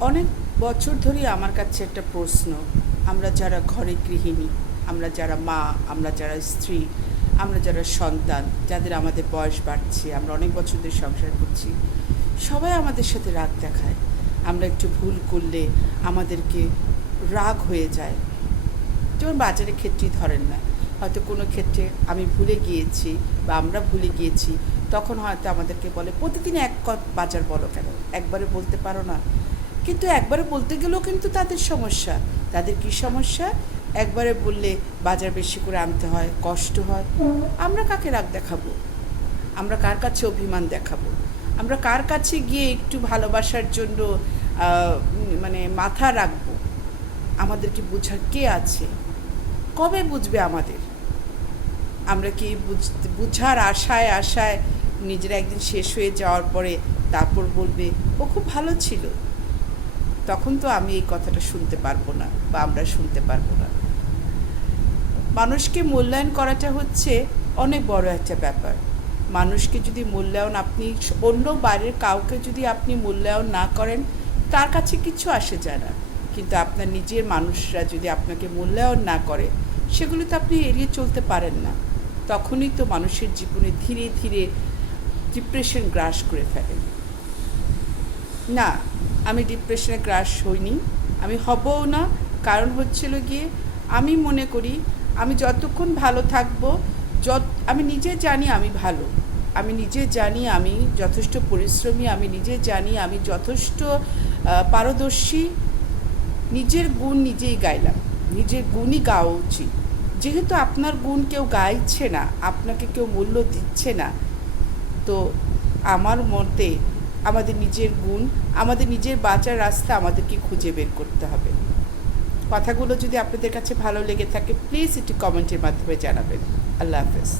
অনেক বছর ধরেই আমার কাছে একটা প্রশ্ন, আমরা যারা ঘরে গৃহিণী, আমরা যারা মা, আমরা যারা স্ত্রী, আমরা যারা সন্তান, যাদের আমাদের বয়স বাড়ছে, আমরা অনেক বছর ধরে সংসার করছি, সবাই আমাদের সাথে রাগ দেখায়। আমরা একটু ভুল করলে আমাদেরকে রাগ হয়ে যায়। যেমন বাজারের ক্ষেত্রেই ধরেন না, হয়তো কোনো ক্ষেত্রে আমি ভুলে গিয়েছি বা আমরা ভুলে গিয়েছি, তখন হয়তো আমাদেরকে বলে প্রতিদিন এক কত বাজার বলো কেন, একবারে বলতে পারো না? কিন্তু একবারে বলতে গেলেও কিন্তু তাদের সমস্যা। তাদের কী সমস্যা? একবারে বললে বাজার বেশি করে আনতে হয়, কষ্ট হয়। আমরা কাকে রাগ দেখাবো? আমরা কার কাছে অভিমান দেখাবো? আমরা কার কাছে গিয়ে একটু ভালোবাসার জন্য মানে মাথা রাখবো? আমাদেরকে বোঝার কে আছে? কবে বুঝবে আমাদের? আমরা কি বুঝার আশায় আশায় নিজেরা একদিন শেষ হয়ে যাওয়ার পরে তারপর বলবে ও খুব ভালো ছিল? তখন তো আমি এই কথাটা শুনতে পারবো না, বা আমরা শুনতে পারবো না। মানুষকে মূল্যায়ন করাটা হচ্ছে অনেক বড় একটা ব্যাপার। মানুষকে যদি মূল্যায়ন আপনি অন্য বাইরের কাউকে যদি আপনি মূল্যায়ন না করেন, তার কাছে কিছু আসে যায় না। কিন্তু আপনার নিজের মানুষরা যদি আপনাকে মূল্যায়ন না করে, সেগুলো তো আপনি এড়িয়ে চলতে পারেন না। তখনই তো মানুষের জীবনে ধীরে ধীরে ডিপ্রেশন গ্রাস করে ফেলে। না, আমি ডিপ্রেশনে গ্রাস হইনি, আমি হবও না। কারণ হচ্ছিল গিয়ে, আমি মনে করি আমি যতক্ষণ ভালো থাকবো, আমি নিজে জানি আমি ভালো, আমি নিজে জানি আমি যথেষ্ট পরিশ্রমী, আমি নিজে জানি আমি যথেষ্ট পারদর্শী। নিজের গুণ নিজেই গাইলাম, নিজের গুণই গাওয়া উচিত। যেহেতু আপনার গুণ কেউ গাইছে না, আপনাকে কেউ মূল্য দিচ্ছে না, তো আমার মতে আমাদের নিজের গুণ, আমাদের নিজের বাঁচার রাস্তা আমাদেরকে খুঁজে বের করতে হবে। কথাগুলো যদি আপনাদের কাছে ভালো লেগে থাকে, প্লিজ একটু কমেন্টের মাধ্যমে জানাবেন। আল্লাহ হাফেজ।